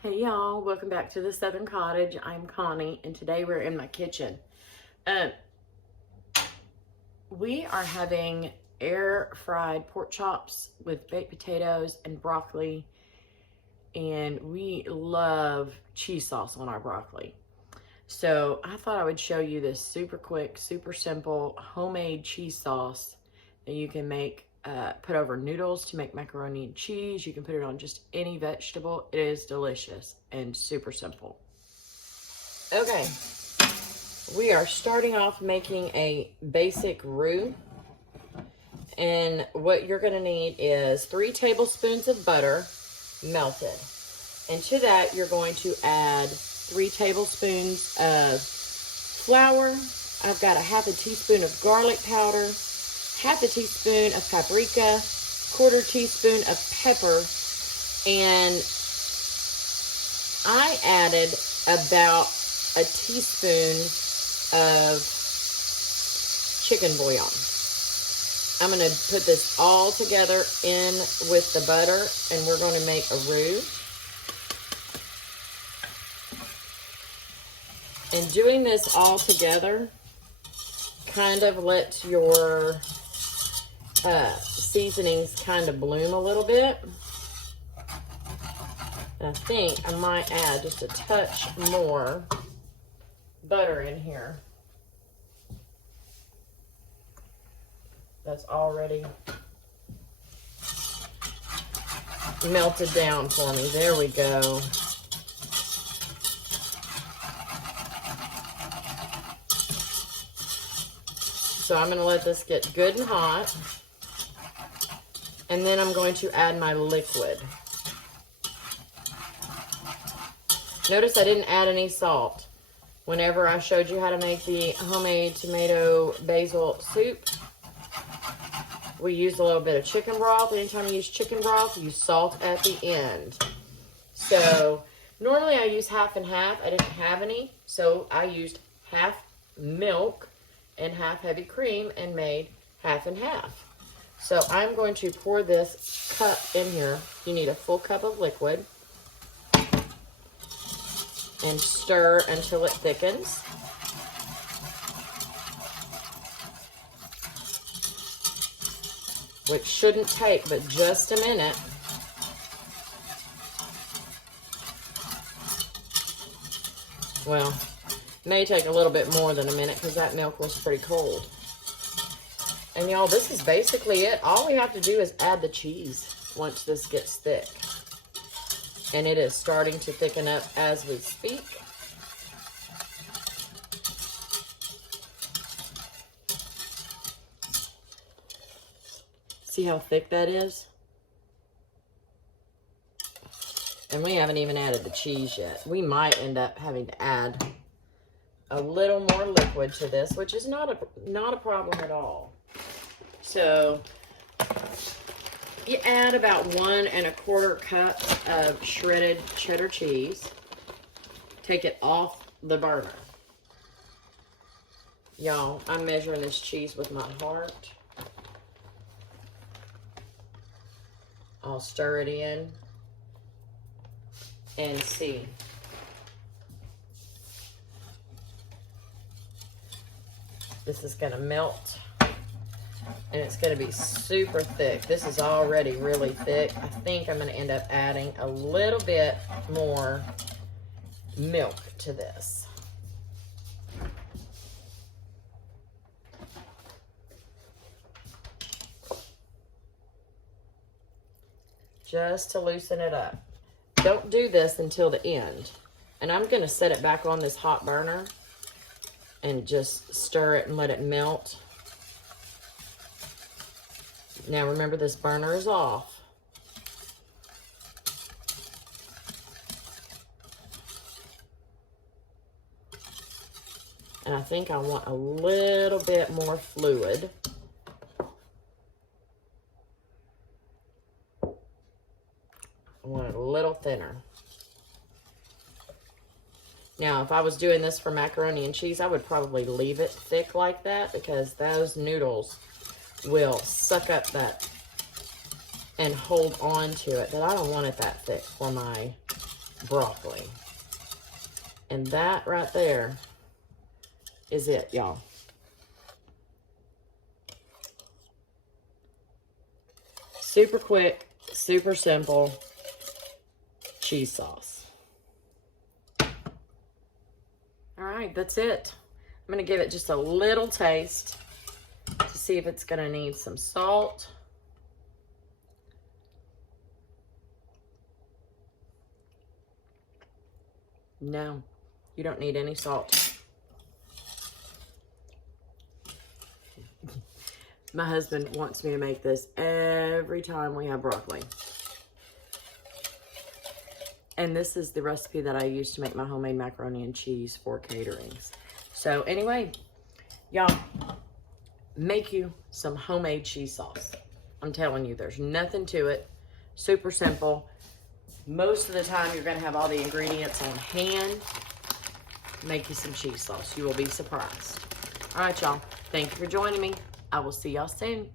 Hey y'all, welcome back to the Southern Cottage. I'm Connie and today we're in my kitchen. We are having air fried pork chops with baked potatoes and broccoli, and we love cheese sauce on our broccoli. So I thought I would show you this super quick, super simple homemade cheese sauce that you can make. Put over noodles to make macaroni and cheese. You can put it on just any vegetable. It is delicious and super simple. Okay, we are starting off making a basic roux. And what you're gonna need is 3 tablespoons of butter melted. And to that, you're going to add 3 tablespoons of flour. I've got a ½ teaspoon of garlic powder, ½ teaspoon of paprika, ¼ teaspoon of pepper, and I added about a teaspoon of chicken bouillon. I'm going to put this all together in with the butter, and we're going to make a roux. And doing this all together kind of lets your seasonings kind of bloom a little bit. And I think I might add just a touch more butter in here. That's already melted down for me. There we go. So I'm going to let this get good and hot. And then I'm going to add my liquid. Notice I didn't add any salt. Whenever I showed you how to make the homemade tomato basil soup, we used a little bit of chicken broth. Anytime you use chicken broth, use salt at the end. So normally I use half and half. I didn't have any, so I used half milk and half heavy cream and made half and half. So I'm going to pour this cup in here. You need a full cup of liquid. And stir until it thickens. Which shouldn't take but just a minute. Well, may take a little bit more than a minute because that milk was pretty cold. And y'all, this is basically it. All we have to do is add the cheese once this gets thick. And it is starting to thicken up as we speak. See how thick that is? And we haven't even added the cheese yet. We might end up having to add a little more liquid to this, which is not a problem at all. So you add about 1 1/4 cup of shredded cheddar cheese. Take it off the burner. Y'all, I'm measuring this cheese with my heart. I'll stir it in and see. This is going to melt. And it's going to be super thick. This is already really thick. I think I'm going to end up adding a little bit more milk to this. Just to loosen it up. Don't do this until the end. And I'm going to set it back on this hot burner and just stir it and let it melt. Now remember, this burner is off. And I think I want a little bit more fluid. I want it a little thinner. Now, if I was doing this for macaroni and cheese, I would probably leave it thick like that because those noodles will suck up that and hold on to it, but I don't want it that thick for my broccoli. And that right there is it, y'all. Super quick, super simple cheese sauce. All right, that's it. I'm gonna give it just a little taste to see if it's gonna need some salt. No, you don't need any salt. My husband wants me to make this every time we have broccoli. And this is the recipe that I use to make my homemade macaroni and cheese for caterings. So anyway, y'all, make you some homemade cheese sauce. I'm telling you, there's nothing to it. Super simple. Most of the time, you're gonna have all the ingredients on hand. Make you some cheese sauce. You will be surprised. All right, y'all. Thank you for joining me. I will see y'all soon.